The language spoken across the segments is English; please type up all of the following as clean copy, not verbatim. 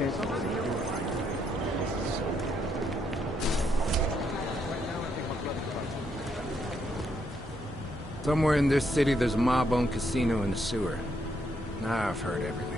Richard. Somewhere in this city, there's a mob-owned casino in the sewer. I've heard everything.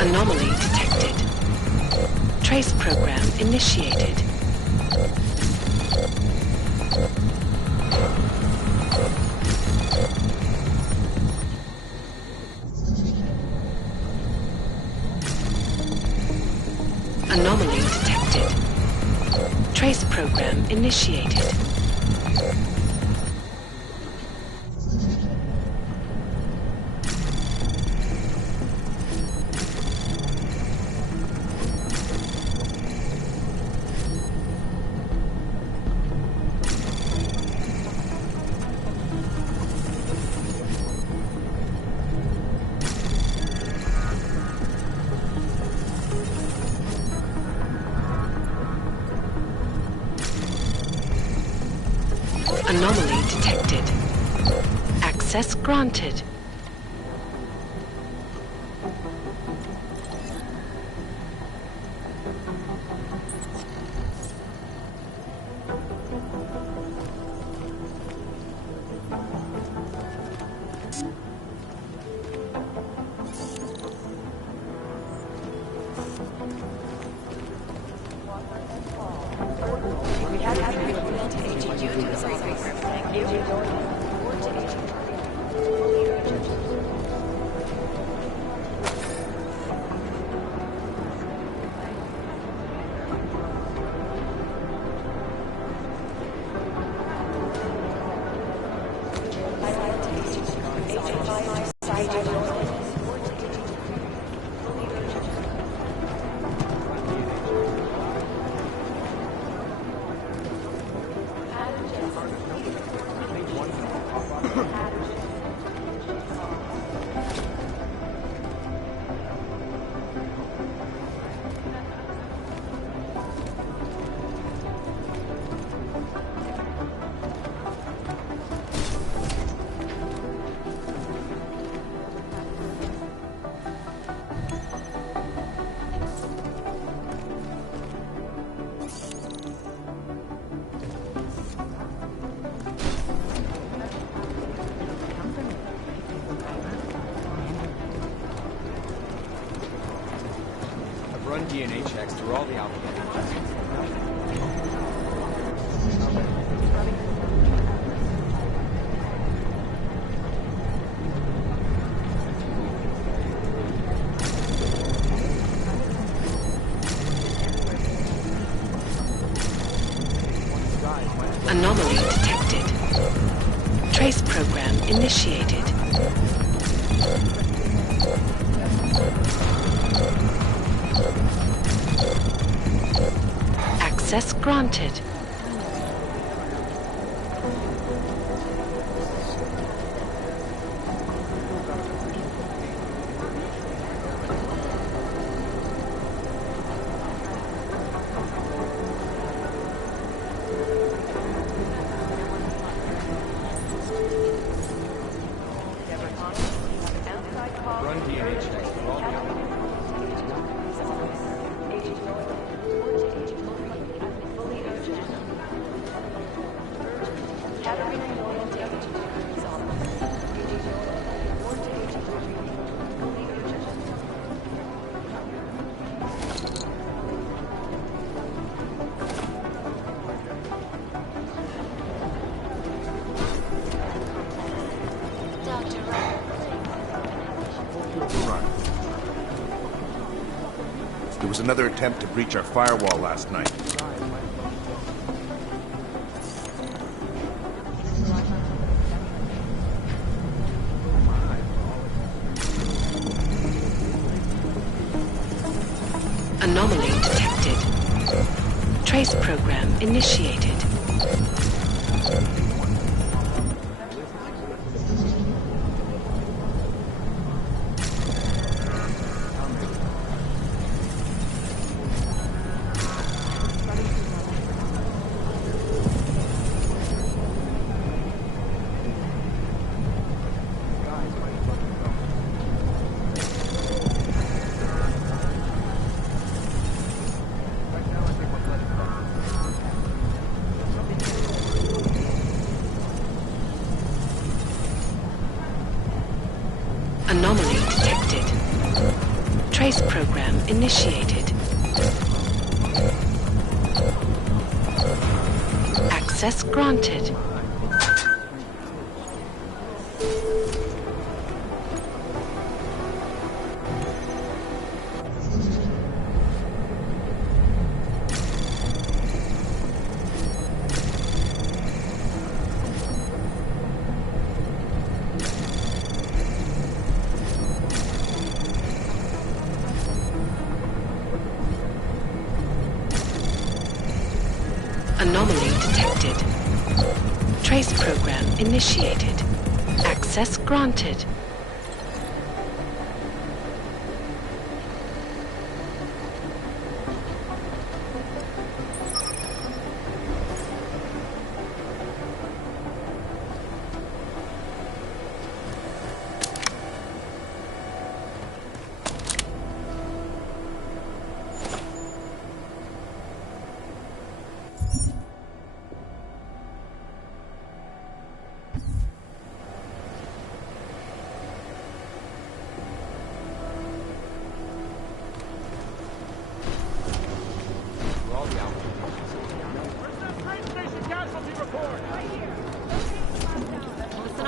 Anomaly detected. Trace program initiated. Anomaly detected. Trace program initiated. Anomaly detected. Access granted. Run DNA checks through all the applications. Anomaly detected. Trace program initiated. Access granted. Run DNA checks through all the applications. There was another attempt to breach our firewall last night. initiated. Anomaly detected. Trace program initiated. Access granted. Anomaly detected. Trace program initiated. Access granted.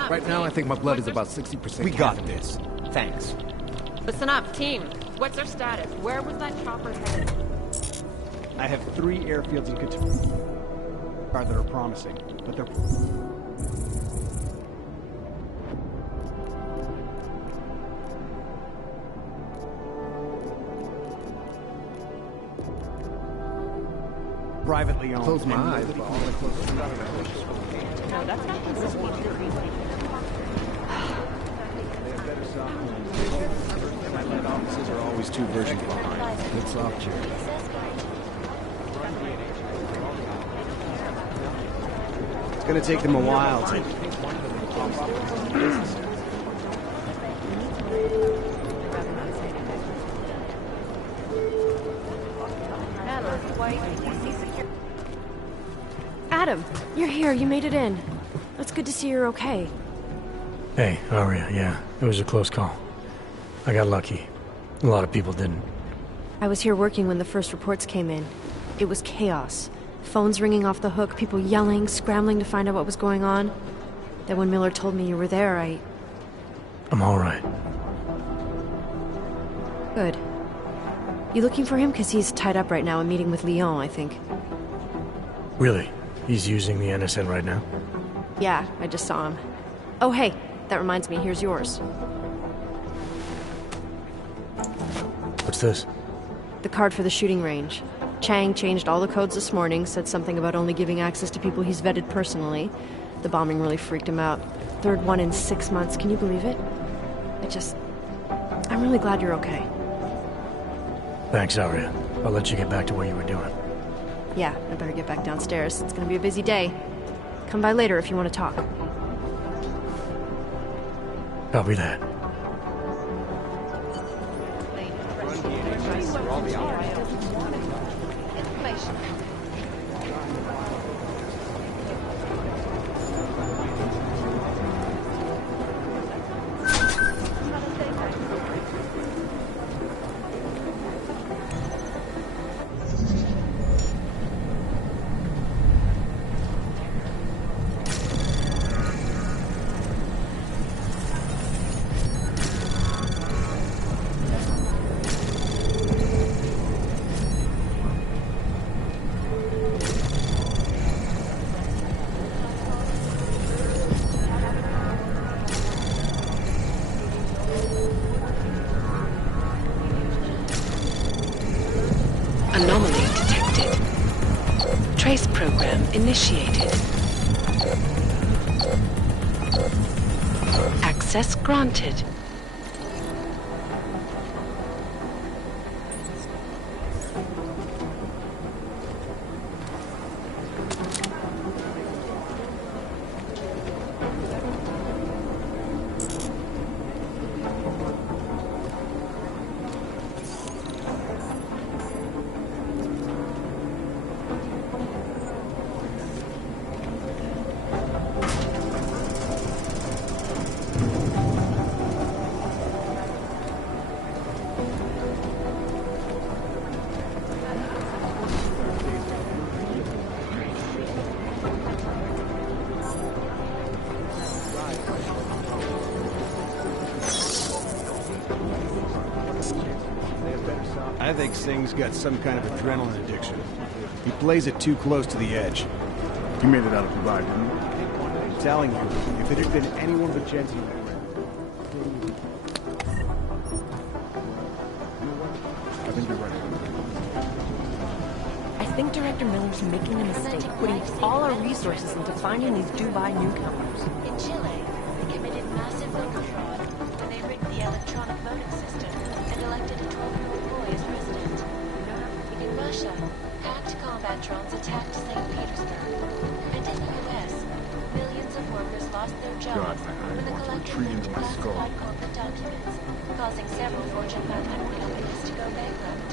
Right now, I think my blood is about 60%. We got this. Thanks. Listen up, team. What's our status? Where was that chopper headed? I have 3 airfields in Qatar that are promising, but they're... privately owned. Close my eyes, but all I close my eyes. No, that's not consistent with your reasoning. My lead offices are always 2 versions behind. Good soft chair. It's gonna take them a while to... Adam, you're here. You made it in. It's good to see you're okay. Hey, Aria, yeah. It was a close call. I got lucky. A lot of people didn't. I was here working when the first reports came in. It was chaos. Phones ringing off the hook, people yelling, scrambling to find out what was going on. Then when Miller told me you were there, I'm all right. Good. You looking for him? Because he's tied up right now, a meeting with Lyon, I think. Really? He's using the NSN right now? Yeah, I just saw him. Oh, hey, that reminds me, here's yours. What's this? The card for the shooting range. Chang changed all the codes this morning, said something about only giving access to people he's vetted personally. The bombing really freaked him out. 3rd one in 6 months, can you believe it? I'm really glad you're okay. Thanks, Aria. I'll let you get back to what you were doing. Yeah, I better get back downstairs. It's gonna be a busy day. Come by later if you want to talk. Copy that. initiated. Access granted. I think Singh's got some kind of adrenaline addiction. He plays it too close to the edge. You made it out of Dubai, didn't you? I'm telling you, if it had been anyone but Jensen, I think you're right. I think Director Miller's making a mistake, putting all our resources into finding these Dubai newcomers. In Chile, they committed massive voter fraud when they rigged the electronic voting system and elected a 12-year-old boy as president. In Russia, hacked combat drones attacked St. Petersburg. And in the U.S., millions of workers lost their jobs when the collective moved classified corporate documents, causing several Fortune 500 companies to go bankrupt.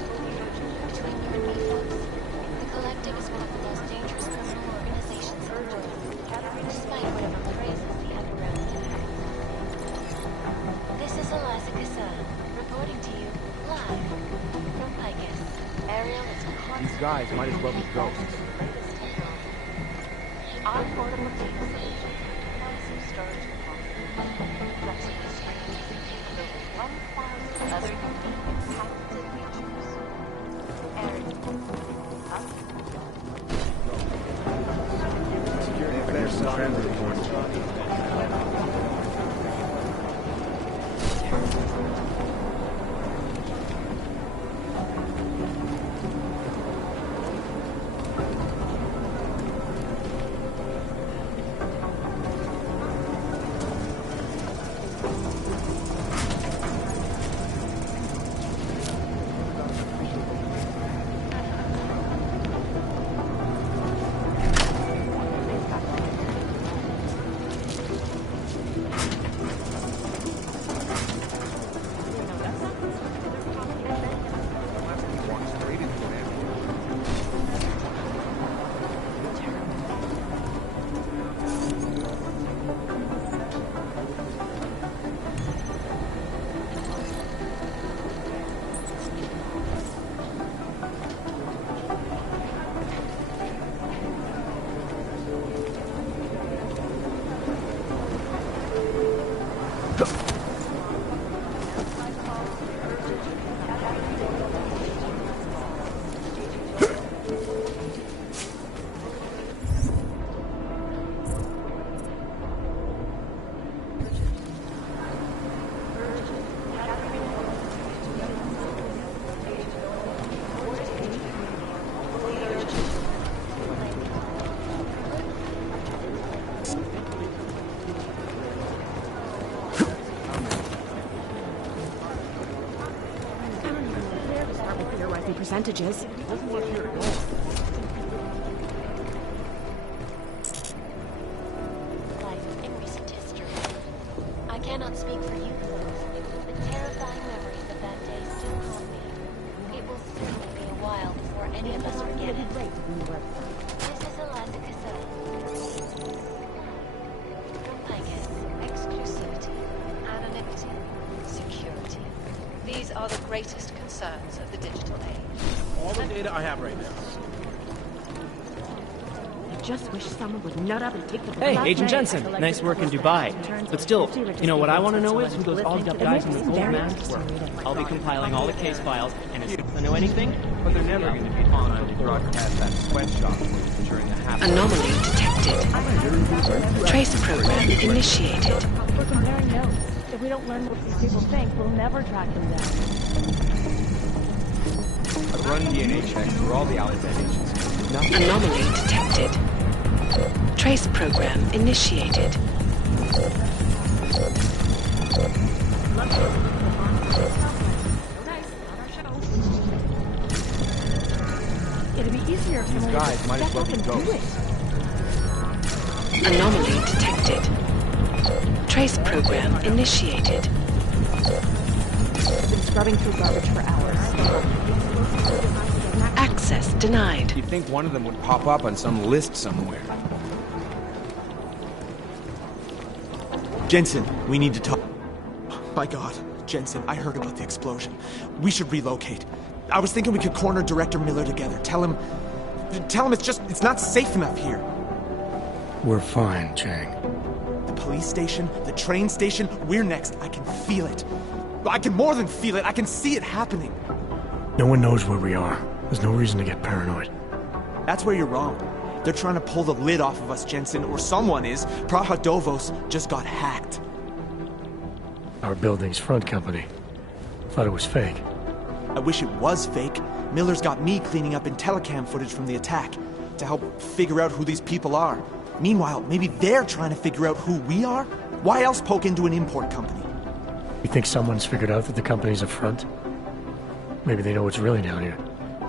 Between you and me, folks, the collective is one of the most dangerous criminal organizations in the world, despite whatever praises the underground have. This is Eliza Kassan, reporting to you live from Picus. Ariel is constantly... These guys might as well be ghosts. Our portable data solution, massive storage capacity, flexible screens, over 1,000 other unique patented features. Ariel, up. better transit points. Percentages. Life in recent history. I cannot speak for you folks, but terrifying memories of that day still haunt me. It will certainly be a while before any of us forget it. This is Eliza Cassell. From Picus, exclusivity, anonymity, security. These are the greatest concerns of the digital age. All the data I have right now. I just wish someone would nut up and take the Hey, Agent Jensen, nice work in Dubai. But still, you know what I want to know is who those all-up guys in the gold masks were. I'll be compiling all the case files, and as soon as I know anything, But they're never going to be on to broadcast that sweatshop during the half. Anomaly detected. Trace program initiated. We're comparing notes. If we don't learn what these people think, we'll never track them down. I've run DNA checks through all the alphabet agencies. Anomaly detected. Trace program initiated. It'd be easier if These someone guys might as well be do ghosts. it. Anomaly detected. Trace program initiated. I've been scrubbing through garbage for hours. Access denied. You'd think one of them would pop up on some list somewhere. Jensen, we need to talk. My God, Jensen, I heard about the explosion. We should relocate. I was thinking we could corner Director Miller together. Tell him it's not safe enough here. We're fine, Chang. The police station, the train station, we're next. I can feel it. I can more than feel it. I can see it happening. No one knows where we are. There's no reason to get paranoid. That's where you're wrong. They're trying to pull the lid off of us, Jensen, or someone is. Prahadovos just got hacked. Our building's front company. Thought it was fake. I wish it was fake. Miller's got me cleaning up IntelliCam footage from the attack to help figure out who these people are. Meanwhile, maybe they're trying to figure out who we are? Why else poke into an import company? You think someone's figured out that the company's a front? Maybe they know what's really down here.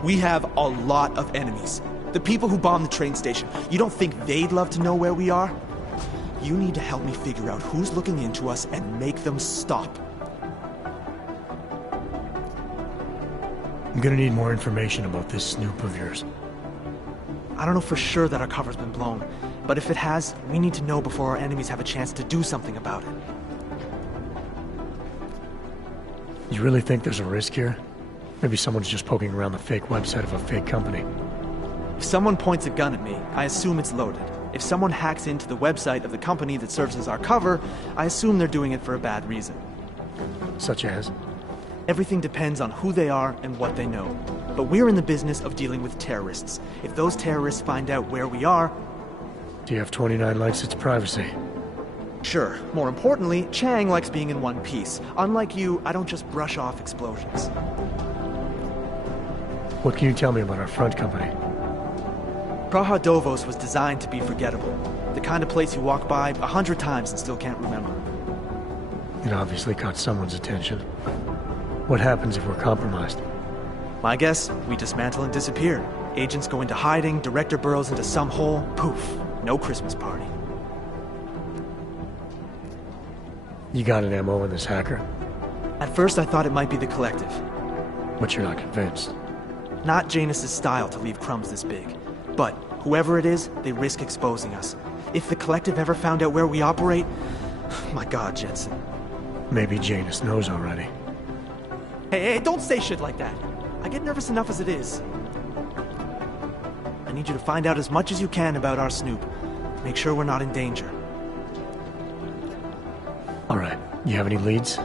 We have a lot of enemies. The people who bombed the train station. You don't think they'd love to know where we are? You need to help me figure out who's looking into us and make them stop. I'm gonna need more information about this snoop of yours. I don't know for sure that our cover's been blown, but if it has, we need to know before our enemies have a chance to do something about it. You really think there's a risk here? Maybe someone's just poking around the fake website of a fake company. If someone points a gun at me, I assume it's loaded. If someone hacks into the website of the company that serves as our cover, I assume they're doing it for a bad reason. Such as? Everything depends on who they are and what they know. But we're in the business of dealing with terrorists. If those terrorists find out where we are... TF-29 likes its privacy. Sure. More importantly, Chang likes being in one piece. Unlike you, I don't just brush off explosions. What can you tell me about our front company? Prahadovos was designed to be forgettable. The kind of place you walk by 100 times and still can't remember. It obviously caught someone's attention. What happens if we're compromised? My guess, we dismantle and disappear. Agents go into hiding, Director burrows into some hole, poof, no Christmas party. You got an MO in this hacker? At first I thought it might be the Collective. But you're not convinced? Not Janus's style to leave crumbs this big. But whoever it is, they risk exposing us. If the Collective ever found out where we operate... My God, Jensen. Maybe Janus knows already. Hey, don't say shit like that. I get nervous enough as it is. I need you to find out as much as you can about our snoop. Make sure we're not in danger. Alright, you have any leads?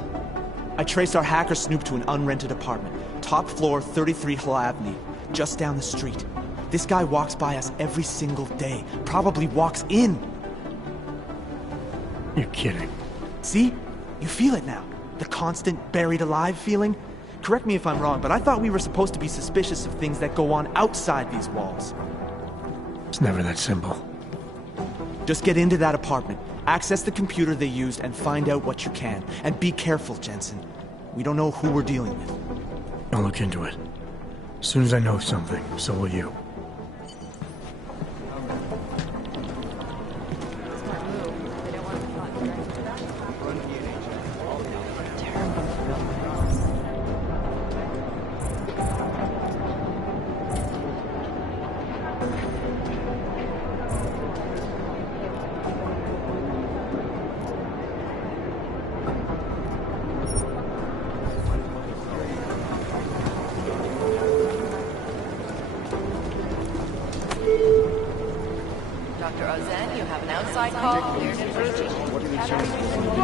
I traced our hacker snoop to an unrented apartment. Top floor, 33 Hlavny. Just down the street. This guy walks by us every single day. Probably walks in. You're kidding. See? You feel it now. The constant buried alive feeling. Correct me if I'm wrong, but I thought we were supposed to be suspicious of things that go on outside these walls. It's never that simple. Just get into that apartment, access the computer they used, and find out what you can. And be careful, Jensen. We don't know who we're dealing with. I'll look into it. As soon as I know something, so will you.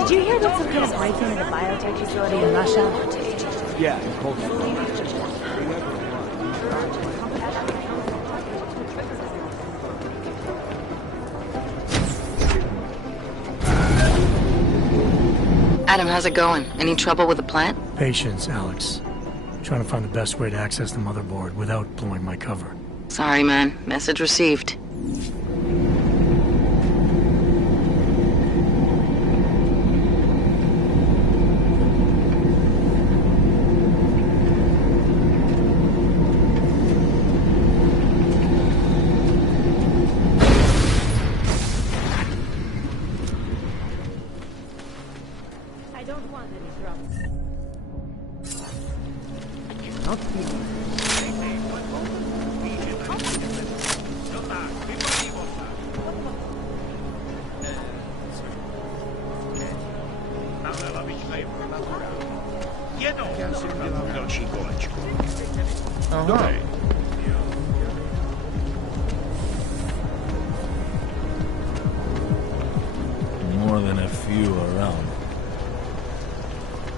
Did you hear about some kind of break-in at a biotech facility in Russia? Yeah, in Coldstream. Adam, how's it going? Any trouble with the plant? Patience, Alex. Trying to find the best way to access the motherboard without blowing my cover. Sorry, man. Message received. More than a few around.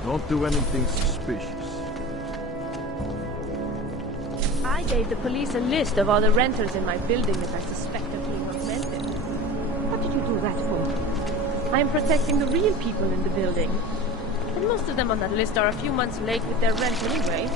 Don't do anything suspicious. I gave the police a list of all the renters in my building that I suspect of being augmented. What did you do that for? I am protecting the real people in the building. And most of them on that list are a few months late with their rent anyway.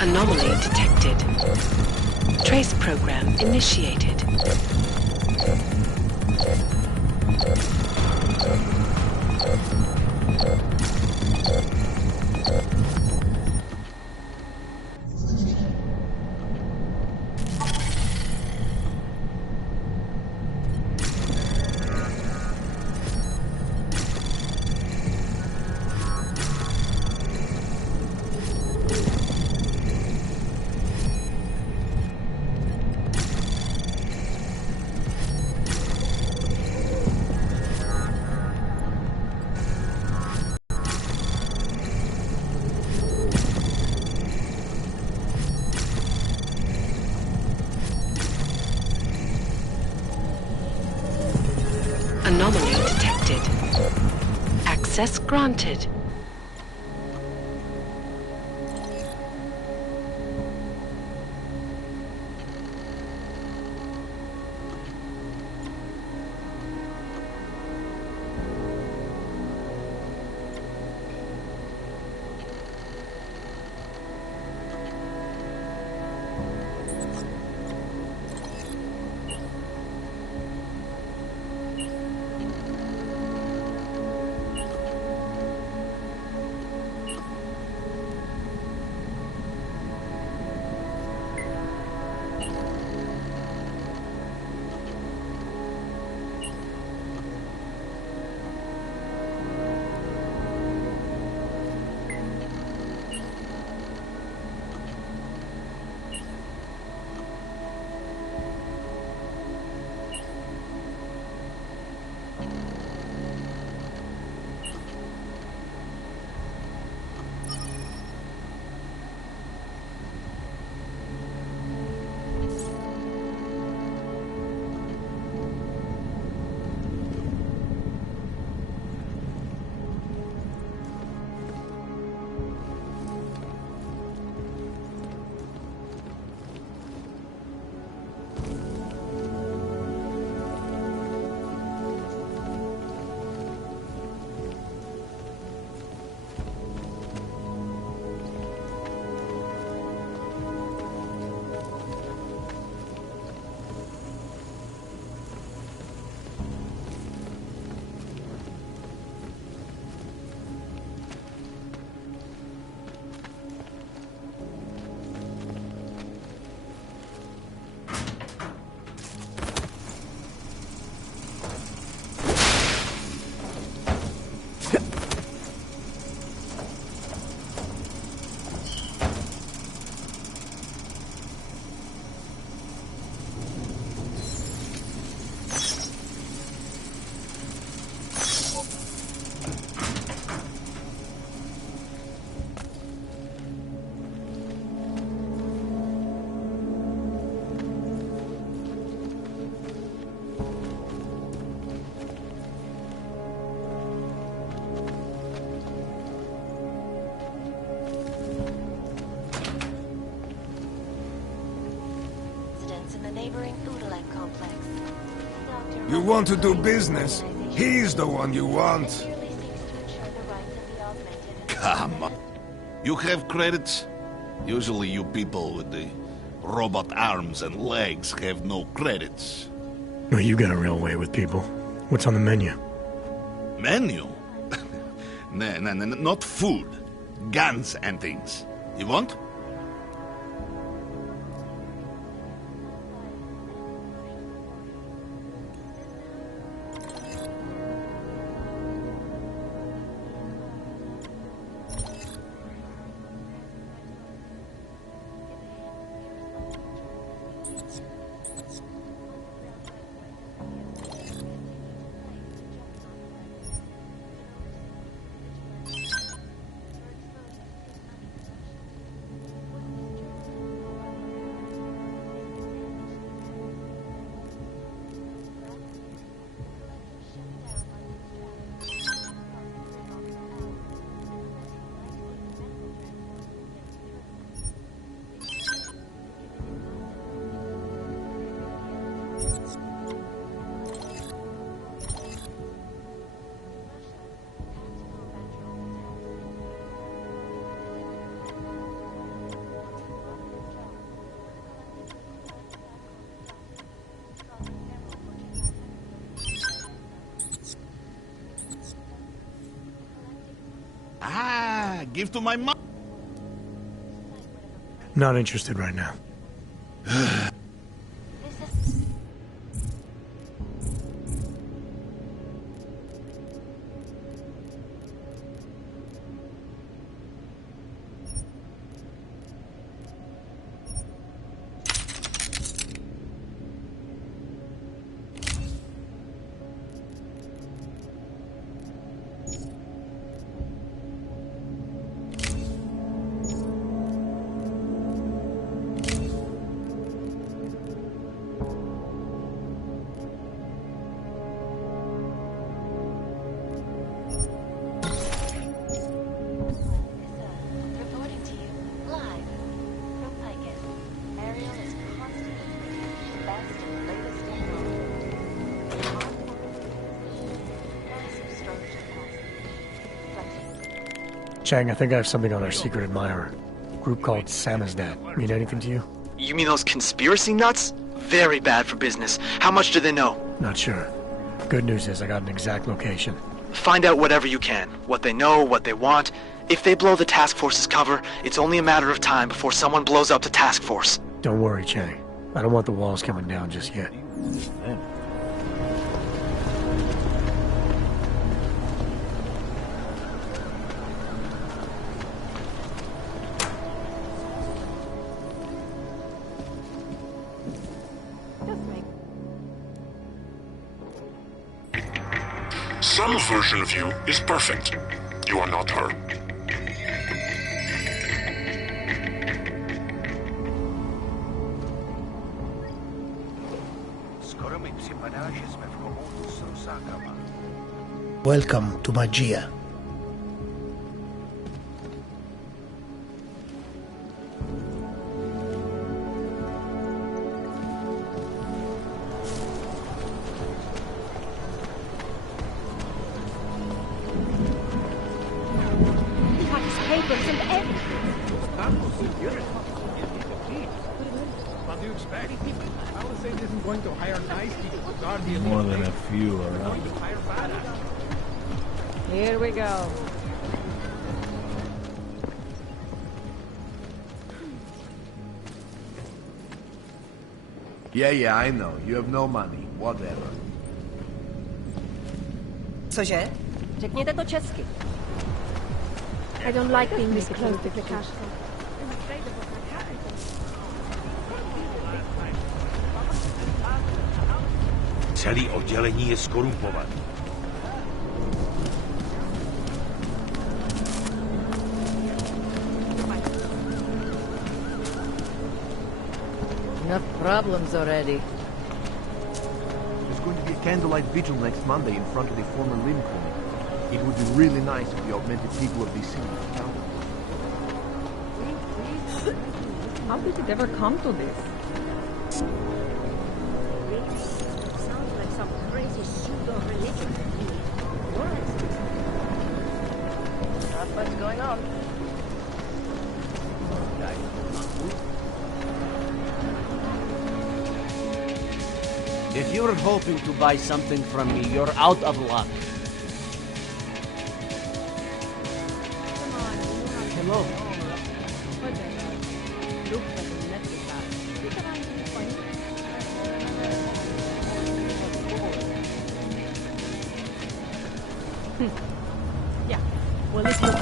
Anomaly detected. Trace program initiated. Anomaly detected. Access granted. You want to do business? He's the one you want. Come on. You have credits? Usually you people with the robot arms and legs have no credits. Well, you got a real way with people. What's on the menu? Menu? No, not food. Guns and things. You want? Give to my mom. Not interested right now. Chang, I think I have something on our secret admirer. A group called Samizdat. Mean anything to you? You mean those conspiracy nuts? Very bad for business. How much do they know? Not sure. Good news is I got an exact location. Find out whatever you can. What they know, what they want. If they blow the task force's cover, it's only a matter of time before someone blows up the task force. Don't worry, Chang. I don't want the walls coming down just yet. Some version of you is perfect. You are not her. Welcome to Magia. More than a few around. Here we go. Yeah, I know. You have no money. Whatever. Cože? Řekněte to česky. I don't like being this close to the castle. Celý oddělení je skorumpovaný. Enough problems already. There's going to be a candlelight vigil next Monday in front of the former Lim Clinic. It would be really nice if the augmented people of the city would come. How did it ever come to this? Sounds like some crazy crazy pseudo-religion. Not much going on. If you're hoping to buy something from me, you're out of luck. Hello. Yeah. Well, let's look.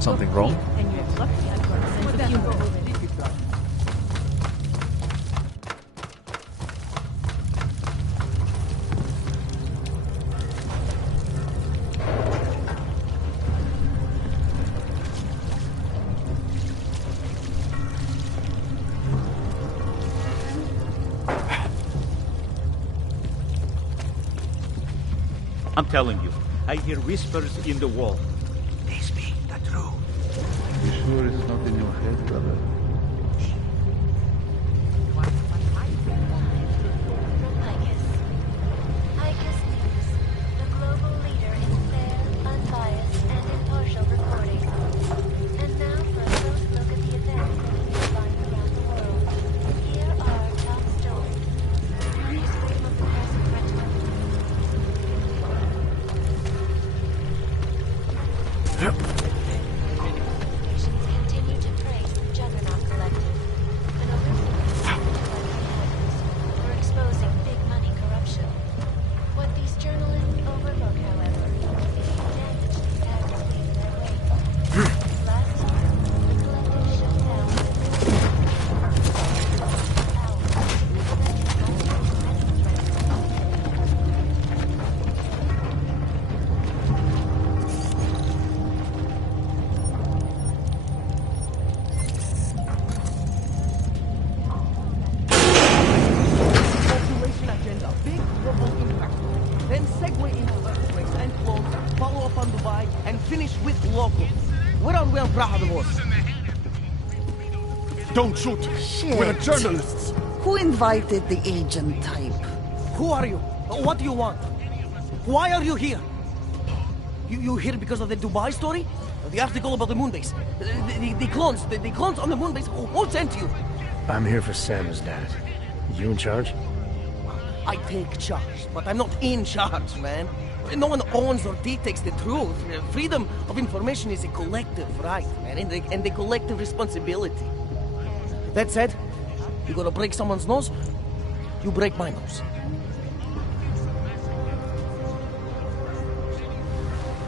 Something wrong? And you're lucky I've got a sense of humor. I'm telling you, I hear whispers in the wall. They speak the truth. You sure it's not in your head, brother? Icus News, the global leader in fair, unbiased, and impartial reporting. And now for a close look at the events that we find around the world. Here are our top stories. Is freedom of the press threatened? Investigations continue to praise the Juggernaut Collective, an overseas for exposing big money corruption. What these journalists overlook, however, is the damage these acts leave in their wake. Last year, the collective shut down Population agenda, big global impact. Then segue into earthquakes and floods, follow up on Dubai, and finish with locals. Where are we on Praha Divorce? Don't shoot! Shit. We're journalists! Who invited the agent type? Who are you? What do you want? Why are you here? You here because of the Dubai story? The article about the moon base? The clones on the moon base? Who sent you? I'm here for Sam's dad. You in charge? I take charge, but I'm not in charge, man. No one owns or dictates the truth. Freedom of information is a collective right, man, and a collective responsibility. That said, you gonna break someone's nose? You break my nose.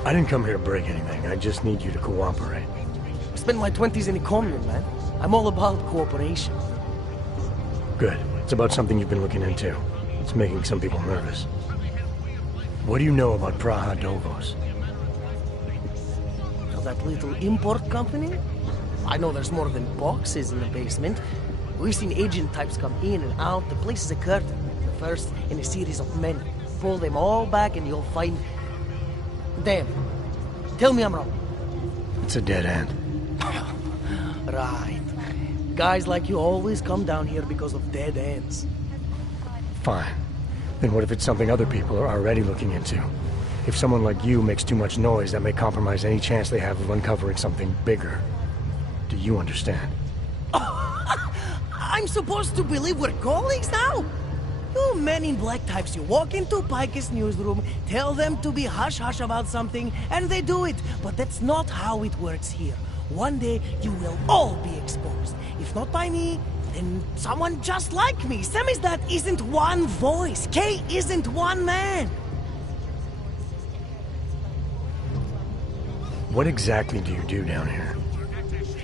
I didn't come here to break anything. I just need you to cooperate. I spent my 20s in a commune, man. I'm all about cooperation. Good. It's about something you've been looking into. It's making some people nervous. What do you know about Praha Dovos? Now that little import company? I know there's more than boxes in the basement. We've seen agent types come in and out. The place is a curtain. The first in a series of many. Pull them all back and you'll find... Damn. Tell me I'm wrong. It's a dead end. Right. Guys like you always come down here because of dead ends. Fine. Then what if it's something other people are already looking into? If someone like you makes too much noise, that may compromise any chance they have of uncovering something bigger. Do you understand? I'm supposed to believe we're colleagues now? You men in black types, you walk into Pike's newsroom, tell them to be hush-hush about something, and they do it. But that's not how it works here. One day, you will all be exposed. If not by me, then someone just like me. Samizdat isn't one voice. Kay isn't one man. What exactly do you do down here?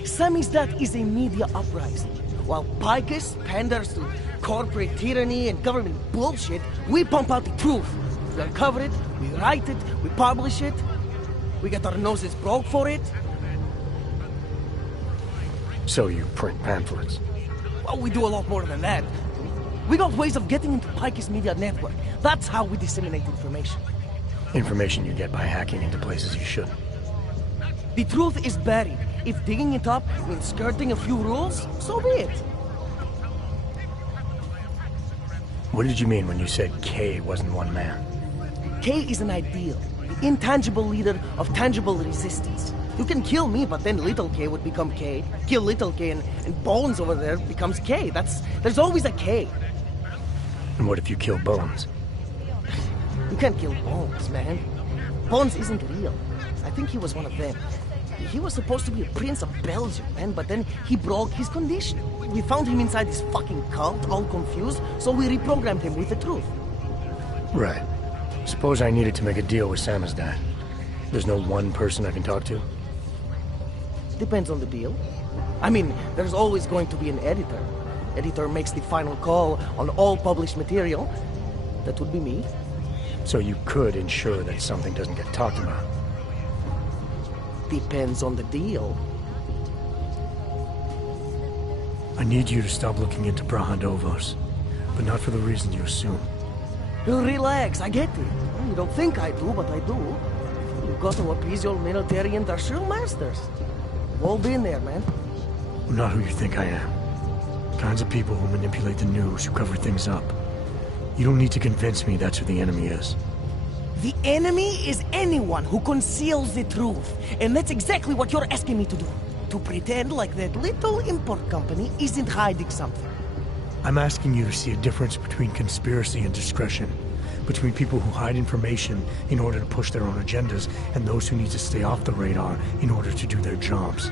Samizdat is a media uprising. While Picus panders to corporate tyranny and government bullshit, we pump out the truth. We uncover it, we write it, we publish it. We get our noses broke for it. So you print pamphlets? Well, we do a lot more than that. We got ways of getting into Pike's media network. That's how we disseminate information. Information you get by hacking into places you shouldn't. The truth is buried. If digging it up means skirting a few rules, so be it. What did you mean when you said K wasn't one man? K is an ideal, the intangible leader of tangible resistance. You can kill me, but then little K would become K. Kill little K and Bones over there becomes K. There's always a K. And what if you kill Bones? You can't kill Bones, man. Bones isn't real. I think he was one of them. He was supposed to be a prince of Belgium, man, but then he broke his condition. We found him inside this fucking cult, all confused, so we reprogrammed him with the truth. Right. Suppose I needed to make a deal with Samizdat. There's no one person I can talk to? Depends on the deal. I mean, there's always going to be an editor. Editor makes the final call on all published material. That would be me. So you could ensure that something doesn't get talked about? Depends on the deal. I need you to stop looking into Brahadovos, but not for the reason you assume. Relax, I get it. You don't think I do, but I do. You got to appease your military industrial masters. We've all been there, man. I'm not who you think I am. Kinds of people who manipulate the news, who cover things up. You don't need to convince me that's who the enemy is. The enemy is anyone who conceals the truth. And that's exactly what you're asking me to do. To pretend like that little import company isn't hiding something. I'm asking you to see a difference between conspiracy and discretion. Between people who hide information in order to push their own agendas, and those who need to stay off the radar in order to do their jobs.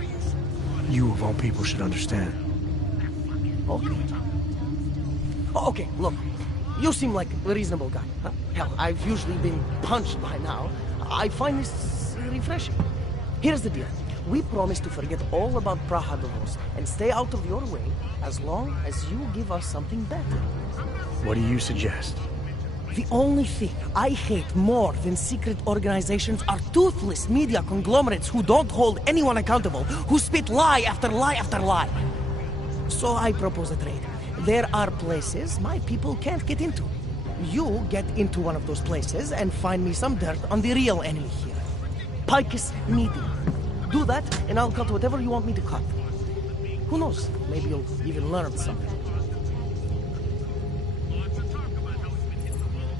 You, of all people, should understand. Okay. Okay, look. You seem like a reasonable guy. Huh? Hell, I've usually been punched by now. I find this refreshing. Here's the deal. We promise to forget all about Brahadovos and stay out of your way as long as you give us something better. What do you suggest? The only thing I hate more than secret organizations are toothless media conglomerates who don't hold anyone accountable, who spit lie after lie after lie. So I propose a trade. There are places my people can't get into. You get into one of those places and find me some dirt on the real enemy here. Picus Media. Do that, and I'll cut whatever you want me to cut. Who knows? Maybe you'll even learn something.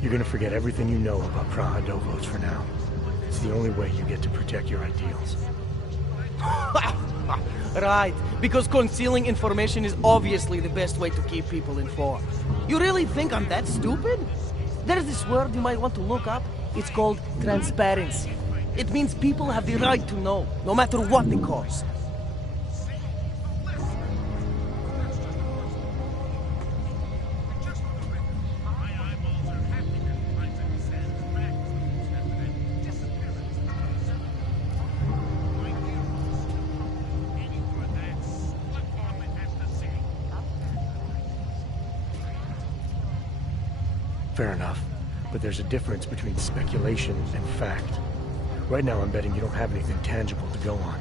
You're gonna forget everything you know about Brahadovos for now. It's the only way you get to protect your ideals. Right, because concealing information is obviously the best way to keep people informed. You really think I'm that stupid? There's this word you might want to look up. It's called transparency. It means people have the right to know, no matter what the cost. Fair enough, but there's a difference between speculation and fact. Right now I'm betting you don't have anything tangible to go on.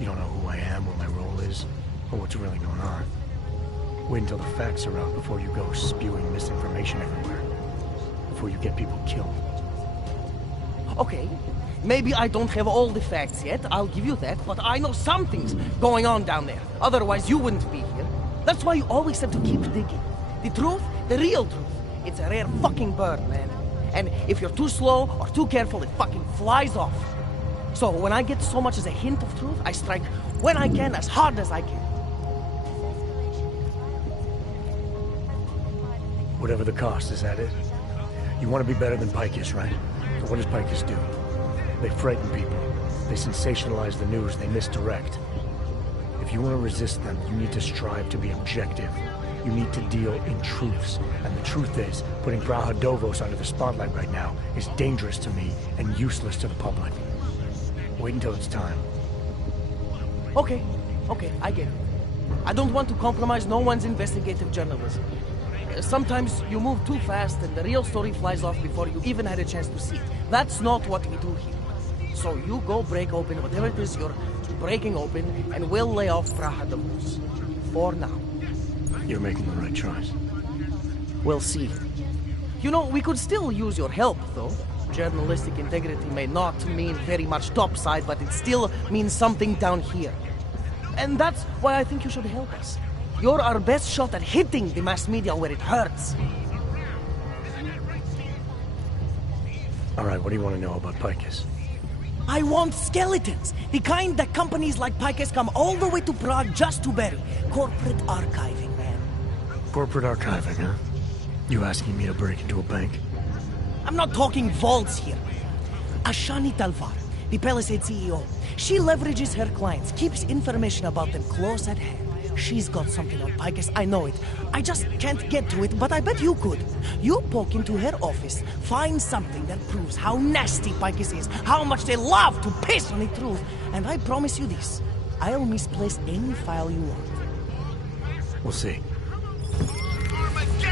You don't know who I am, what my role is, or what's really going on. Wait until the facts are out before you go spewing misinformation everywhere. Before you get people killed. Okay, maybe I don't have all the facts yet, I'll give you that, but I know something's going on down there. Otherwise you wouldn't be here. That's why you always have to keep digging. The truth, the real truth. It's a rare fucking bird, man. And if you're too slow or too careful, it fucking flies off. So when I get so much as a hint of truth, I strike when I can, as hard as I can. Whatever the cost, is that it? You want to be better than Picus, right? So what does Picus do? They frighten people. They sensationalize the news. They misdirect. If you want to resist them, you need to strive to be objective. You need to deal in truths. And the truth is, putting Brahadovos under the spotlight right now is dangerous to me and useless to the public. Wait until it's time. Okay, I get it. I don't want to compromise no one's investigative journalism. Sometimes you move too fast and the real story flies off before you even had a chance to see it. That's not what we do here. So you go break open whatever it is you're breaking open, and we'll lay off Brahadovos. For now. You're making the right choice. We'll see. You know, we could still use your help, though. Journalistic integrity may not mean very much topside, but it still means something down here. And that's why I think you should help us. You're our best shot at hitting the mass media where it hurts. Alright, what do you want to know about Picus? I want skeletons. The kind that companies like Picus come all the way to Prague just to bury. Corporate archiving, man. Corporate archiving, huh? You asking me to break into a bank? I'm not talking vaults here. Ashani Talvar, the Palisade CEO. She leverages her clients, keeps information about them close at hand. She's got something on Picus, I know it. I just can't get to it, but I bet you could. You poke into her office, find something that proves how nasty Picus is, how much they love to piss on the truth, and I promise you this, I'll misplace any file you want. We'll see.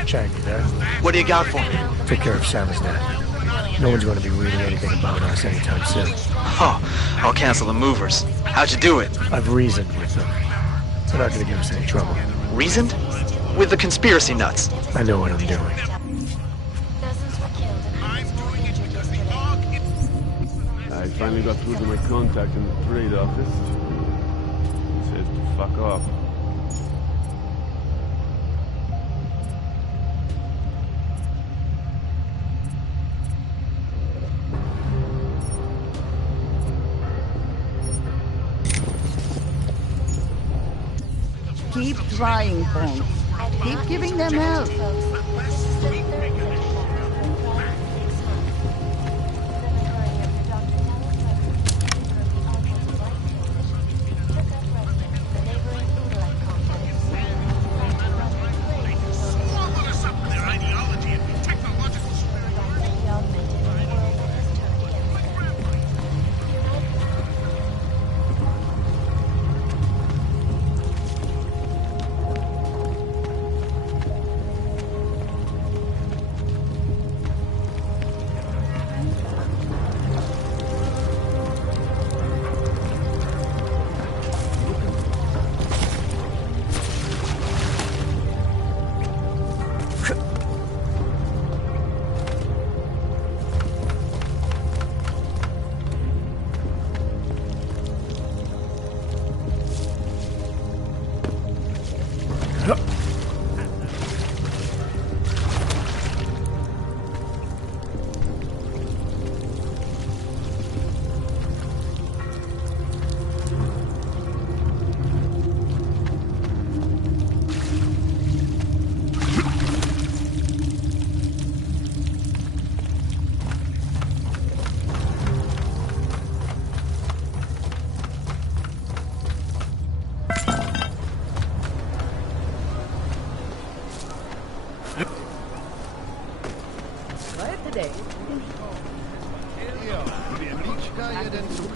Chang, you there? What do you got for me? Take care of Sal's dad. No one's going to be reading anything about us anytime soon. Oh, I'll cancel the movers. How'd you do it? I've reasoned with them. They're not going to give us any trouble. Reasoned? With the conspiracy nuts. I know what I'm doing. I finally got through to my contact in the trade office. He says to fuck off. Keep trying, Bones. Keep giving them help.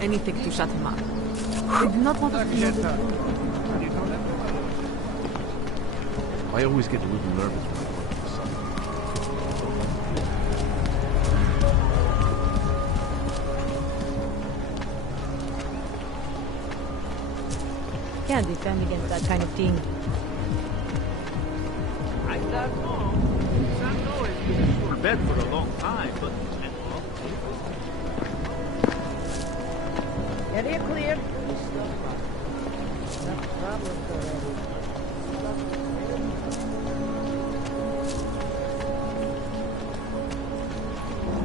Anything to shut him up. They do not want us to know the truth. I always get a little nervous when I work with the sun. Can't defend against that kind of thing. I don't know. Sam Noah has been in your bed for a long time, but... Area clear.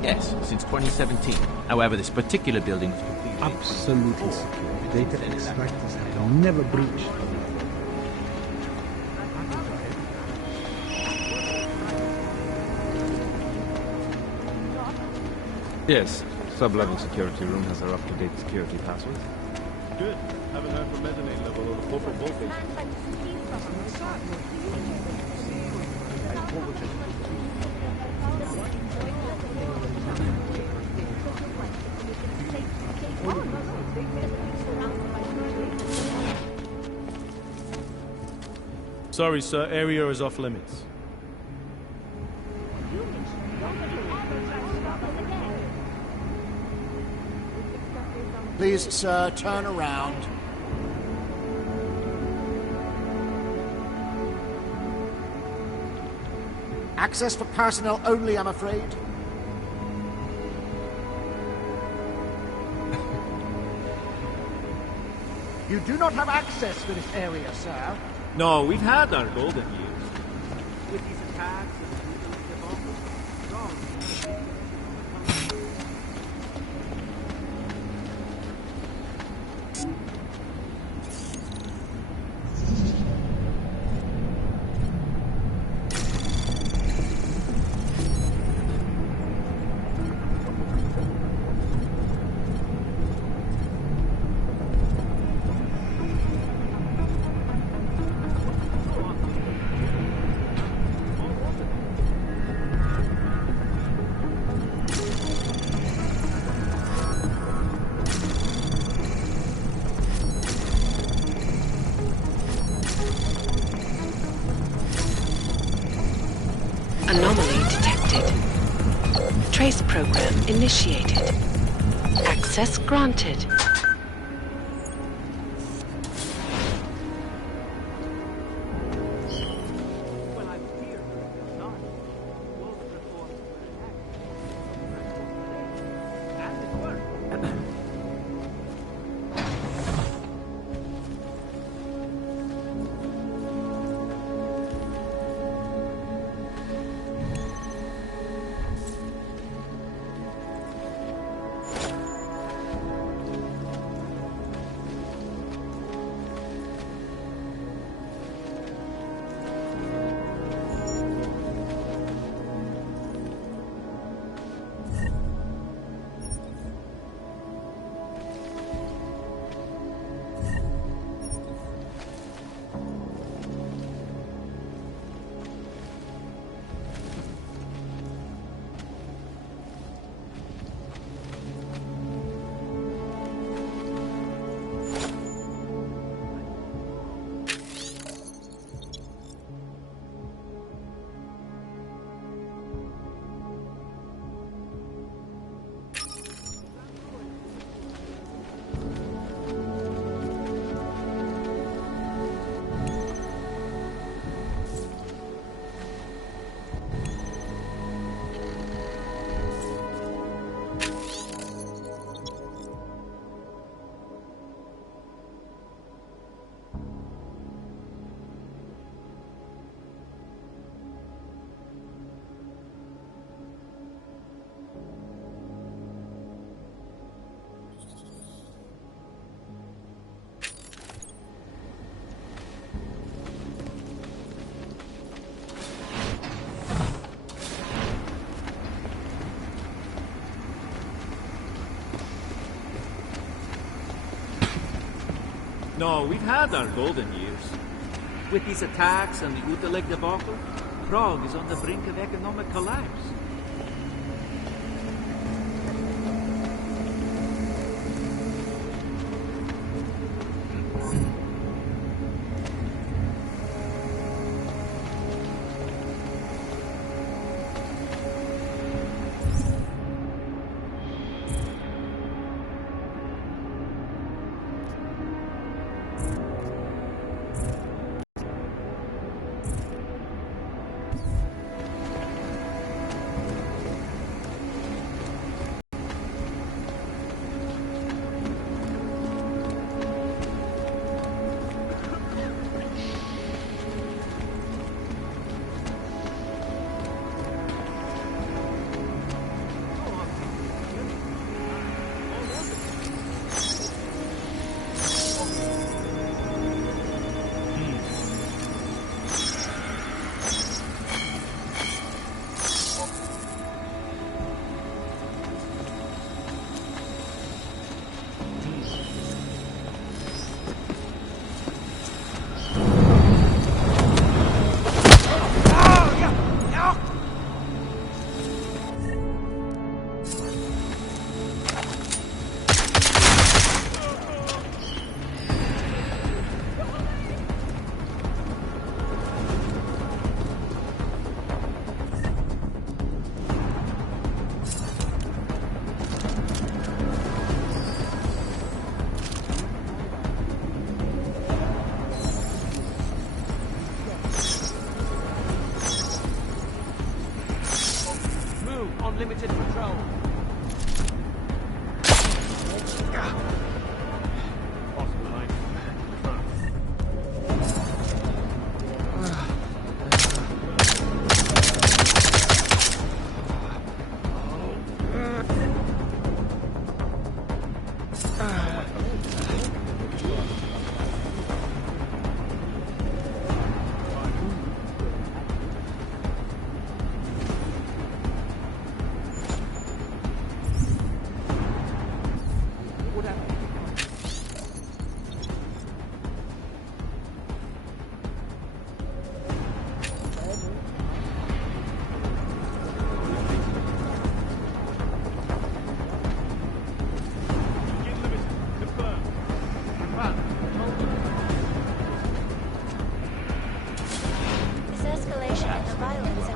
Yes, since 2017. However, this particular building is completely... Absolutely secure. Data extractors have never breached. Yes, sub-level security room has our up-to-date security passwords. Good. Haven't heard from mezzanine level or the corporate voltage. Sorry, sir. Area is off limits. Please, sir, turn around. Access for personnel only, I'm afraid. You do not have access to this area, sir. No, we've had our golden years. With these attacks and Trace program initiated. Access granted. No, we've had our golden years. With these attacks and the Uteleg debacle, Prague is on the brink of economic collapse. Unlimited control.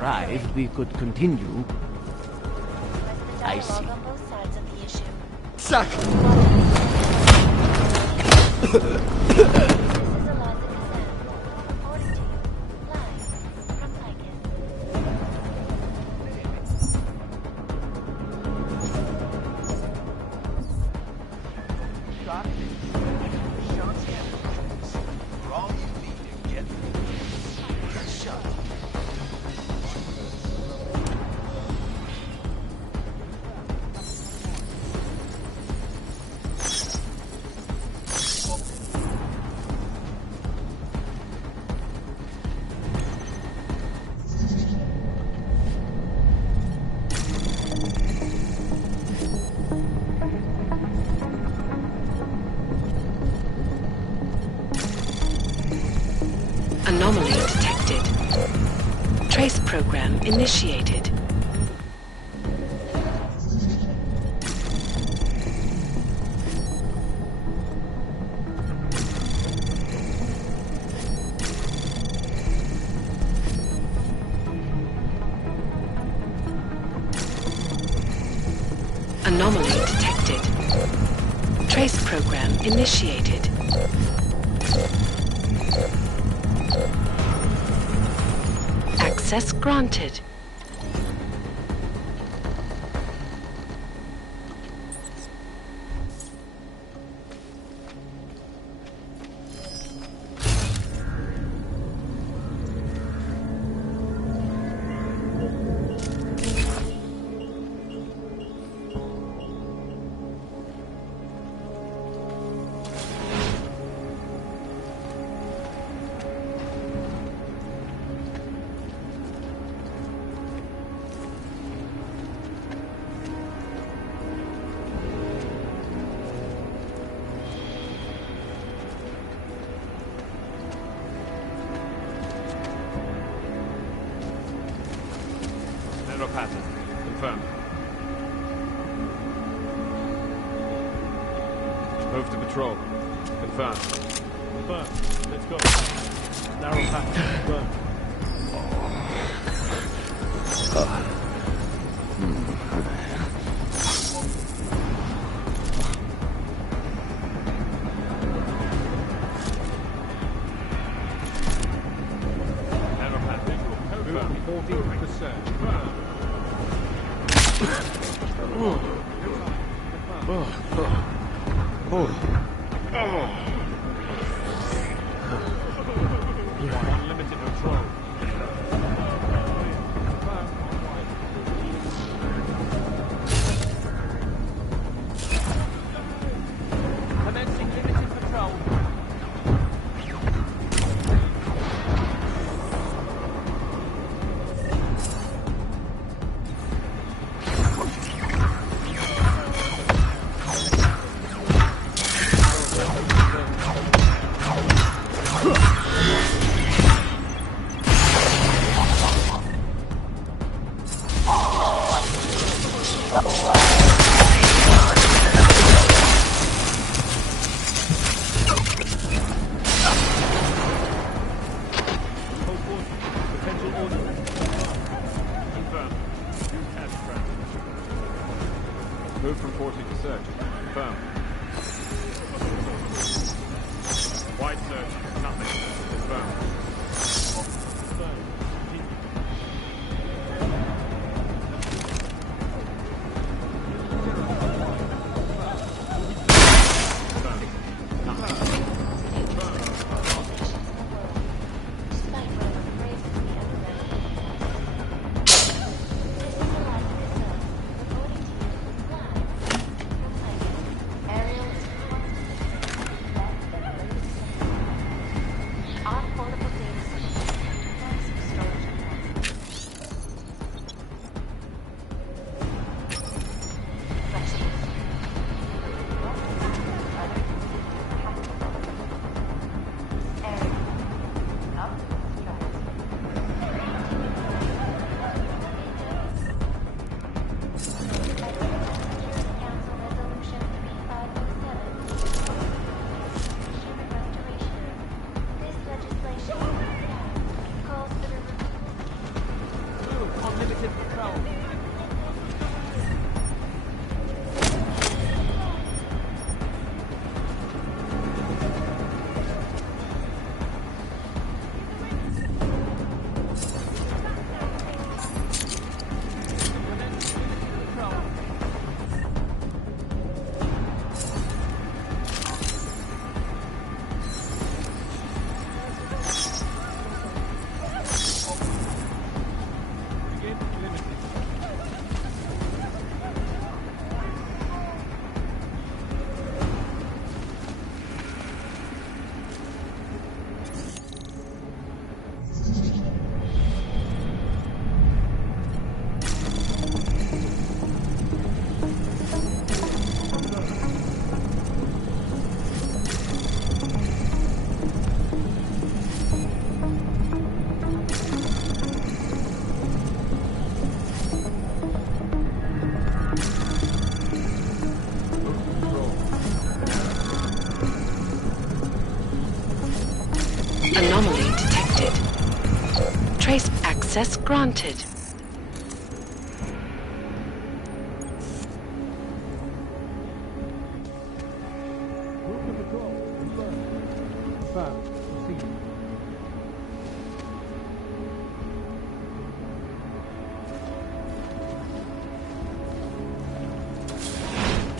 Right, we could continue. I see. On both sides of the issue. Suck! This is Eliza Kazan, reporting to you, live from Picus. For all you need to get shut up. Anomaly detected. Trace program initiated. Anomaly detected. Trace program initiated. Access granted. Pattern. Confirmed. Move to patrol. Confirmed. Confirmed. Let's go. Narrow path. Confirmed. Narrow path. Confirmed. 14%. Unlimited control. Commencing limited patrol. Anomaly detected. Trace access granted.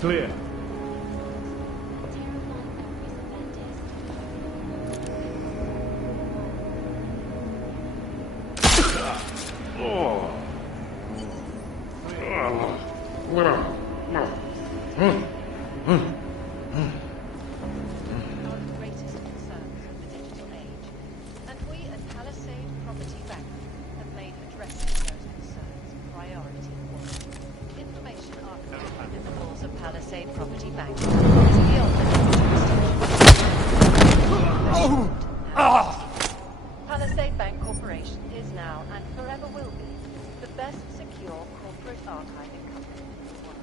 Clear. Palisade Bank Corporation is now and forever will be the best secure corporate archiving company in the world.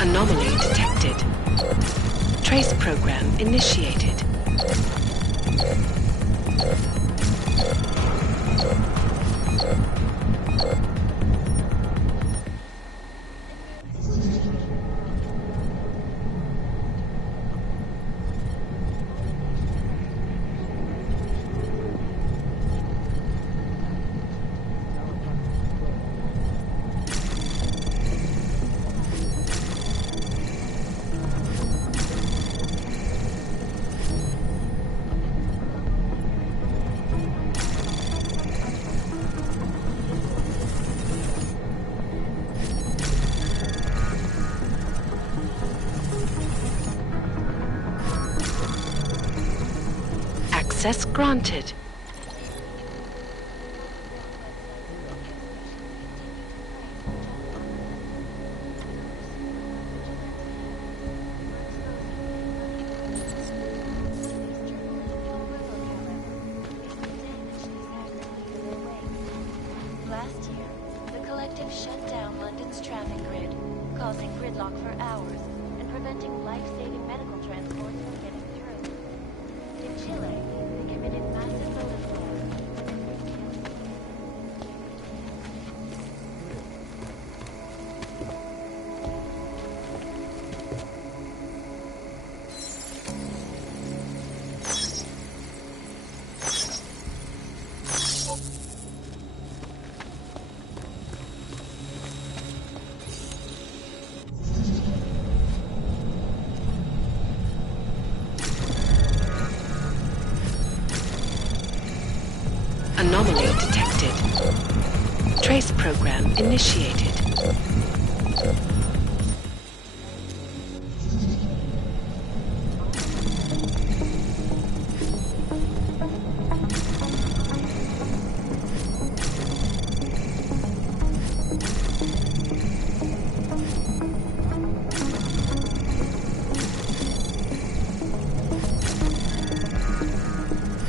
Anomaly detected. Trace program initiated. Access granted. Last year, the Collective shut down London's traffic grid, causing gridlock for hours and preventing life-saving medical transports from getting through. In Chile, they committed massive overflows. Anomaly detected. Trace program initiated.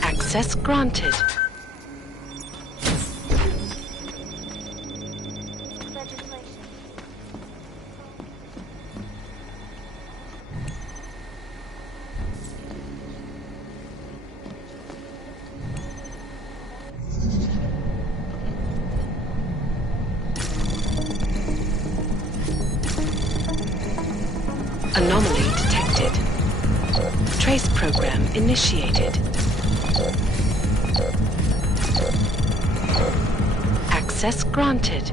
Access granted. Anomaly detected. Trace program initiated. Access granted.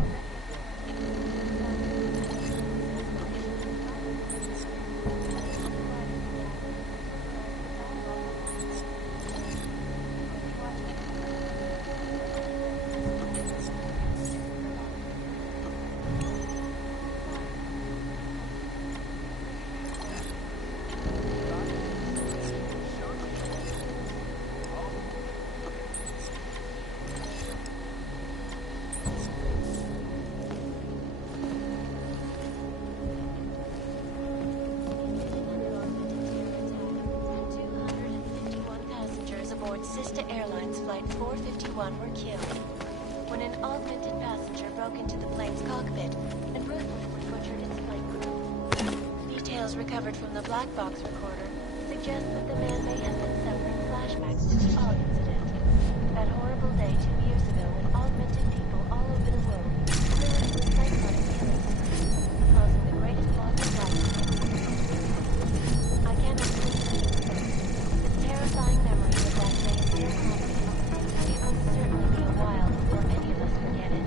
Sister Airlines Flight 451 were killed when an augmented passenger broke into the plane's cockpit and ruthlessly butchered its flight crew. Details recovered from the black box recorder suggest that the man may have been suffering flashbacks to the Og incident. That horrible day 2 years ago when augmented people all over the world flew into a psychotic killing spree, causing the greatest loss of life. I cannot believe it. The terrifying memory of that day is still haunting. It will certainly be a while before any of us forget it.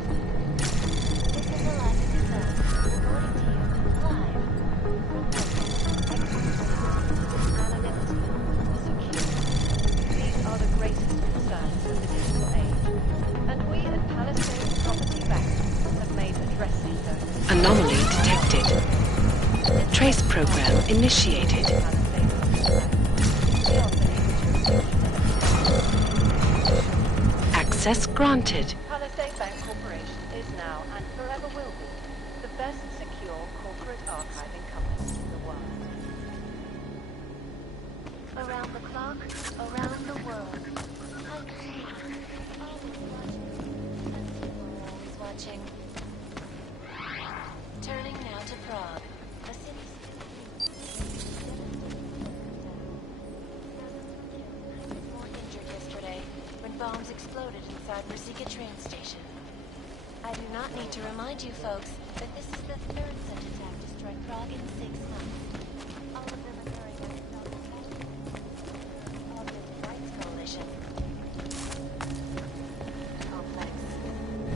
This is Eliza Cassell, reporting to you live from anonymity, security. These are the greatest concerns of the digital age, and we at Palisade Property Bank have made addressing those. Anomaly detected. Trace program initiated. Access granted. Palisade Bank Corporation is now and forever will be the best secure corporate archiving company in the world. Around the clock, around the world. Always watching. Turning now to Prague, a city more injured yesterday when bombs exploded inside Mersika train station. I do not need to remind you folks that this is the third such attack to strike Prague in 6 months. All of them occurring at the Rights Coalition complex.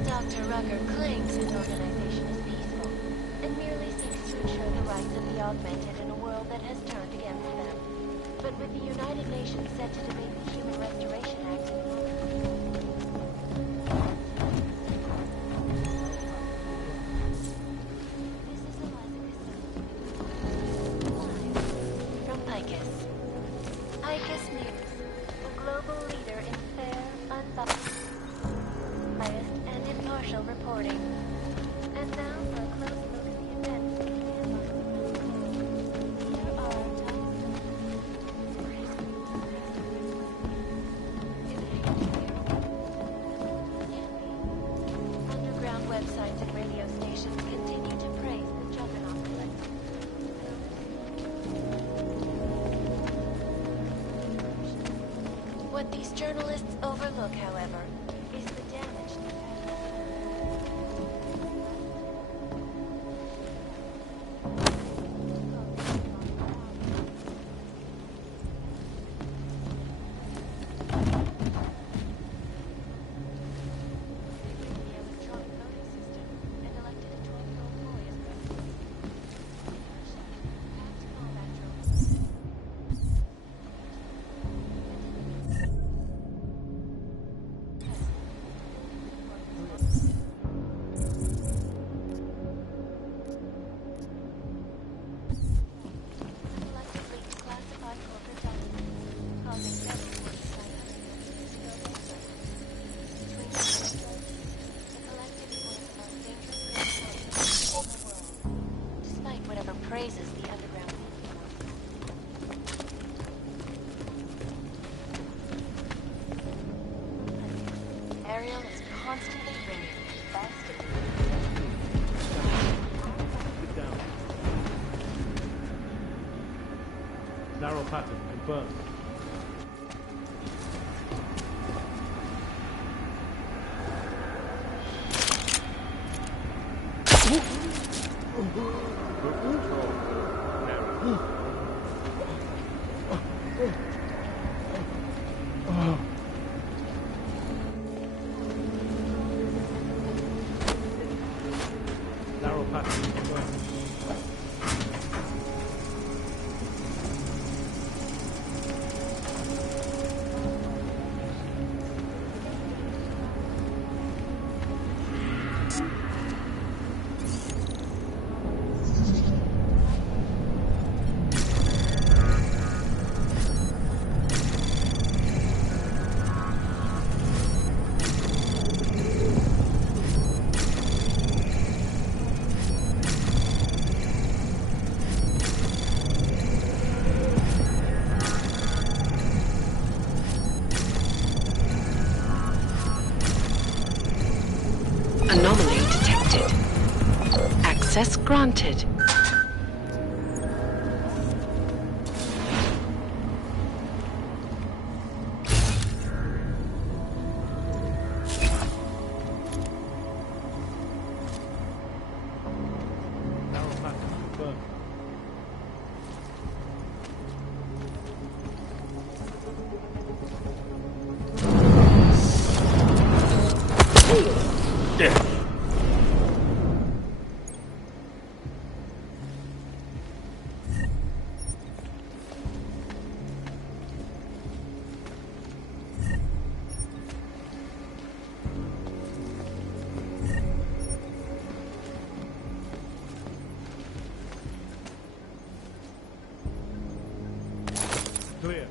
Dr. Rucker claims his organization is peaceful and merely seeks to ensure the rights of the augmented in a world that has turned against them. But with the United Nations set to debate the Human Restoration Act in from Picus. Picus News, a global leader in fair, unbiased, and impartial reporting. And now for a close look at the events. Here are underground websites and radio stations continue to praise the juggernaut collective. What these journalists overlook, however, is the damage that praises the underground. Ariel is constantly bringing the best of Sit down. Narrow pattern, confirmed. Narrow pattern, confirmed. Access granted. Clear.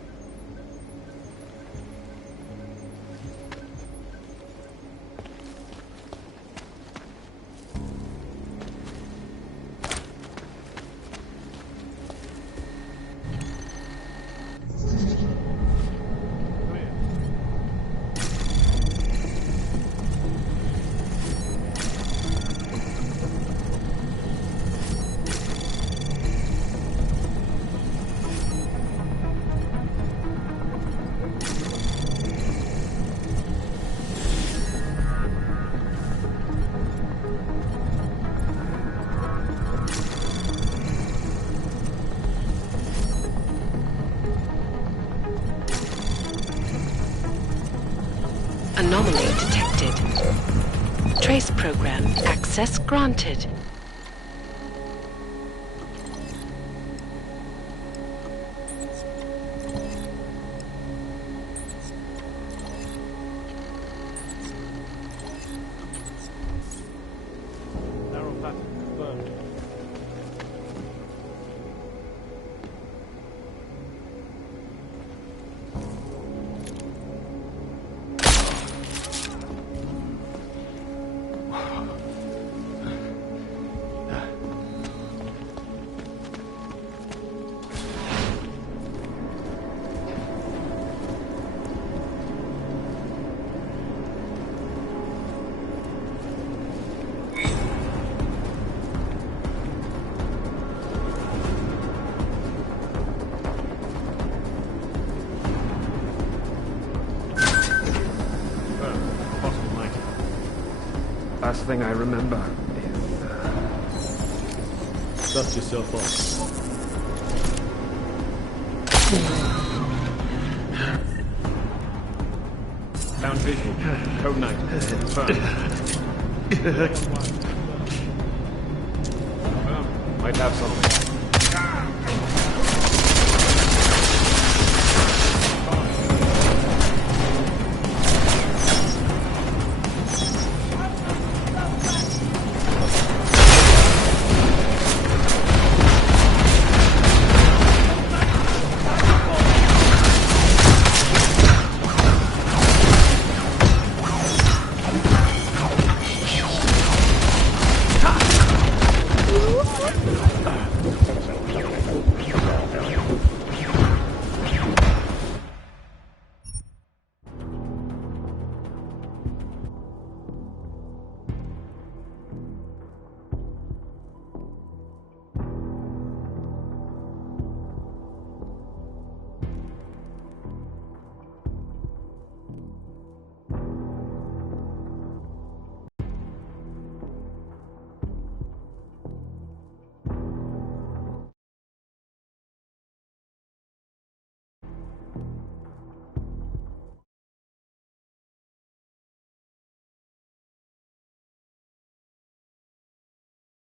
Anomaly detected. Trace program access granted. Narrow pattern confirmed. Last thing I remember is... Dust yourself off. Found visual. Code 9. Confirmed. Might have something.